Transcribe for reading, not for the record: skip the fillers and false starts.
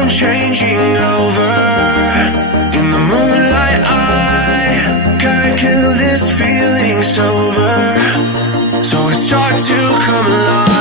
from changing over. In the moonlight I can't kill this feeling sober, so I start to come alive.